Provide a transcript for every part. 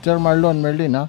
Sir Marlon Merlin, ha?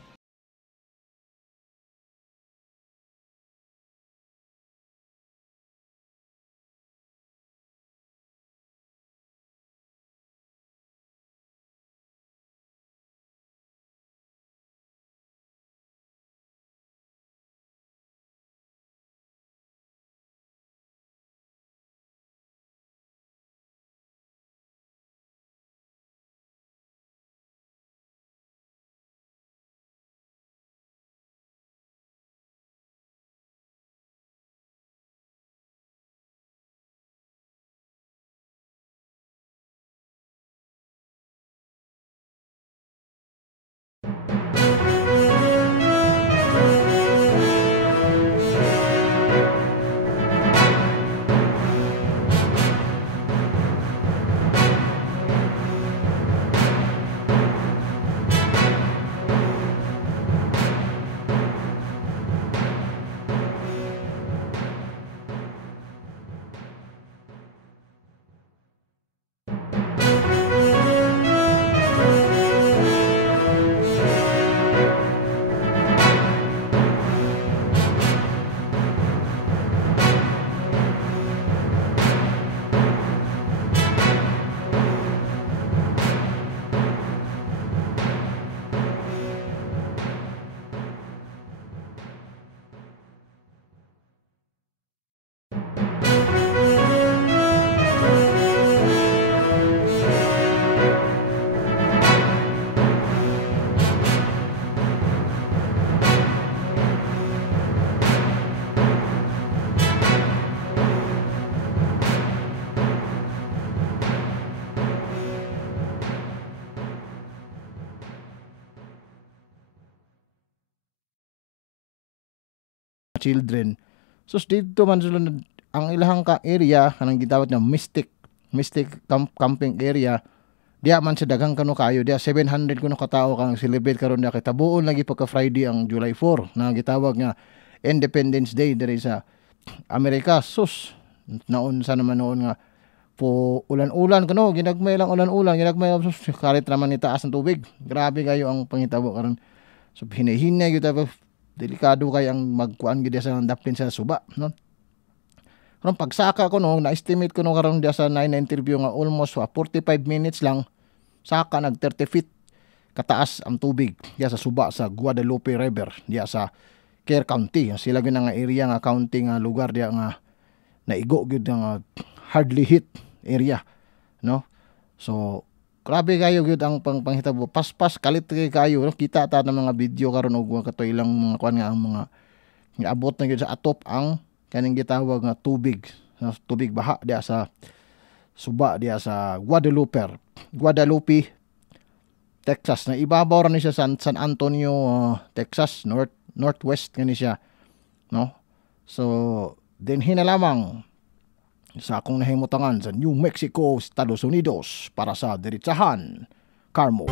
Children. So dito man sila ang ilahang ka area kanang gitawat nga Mystic camping area. Diya man sa daghang kano kayo, diya 700 kuno ka tawo kang celebrate karon diya kay tabuon lagi pagka Friday ang July 4 na gitawag nga Independence Day diri sa Amerika. Sus naon sa naman noon nga po ulan-ulan kuno, ginagmay lang ulan-ulan, ginagmay sus karit naman ni taas ng tubig. Grabe kayo ang pangitabo karon. So hinay-hinay gyud delikado kay ang magkuan gid sa daplin sa suba, no? Karon pagsaka ko no, na-estimate ko no karon dia sa na interview nga almost 45 minutes lang saka nag 30 feet kataas ang tubig diya sa suba sa Guadalupe River diya sa Kerr County. Sila gyud nga area nga county nga lugar diya nga naigo gyud nga hardly hit area, no? So grabe kayo gyud ang panghitabo. Paspas kalit kayo, no? Kita ta ng mga video karon og katoy ilang mga kuan nga ang mga niabot na gyud sa atop ang kaning gitawag nga tubig, no? Tubig baha diya sa suba diya sa Guadalupe, Texas. Na ibabaw ra ni siya sa San Antonio, Texas, northwest ngani siya, no? So dinhi na lamang sa akong nahimutangan sa New Mexico, Estados Unidos para sa Diretsahan Carmo.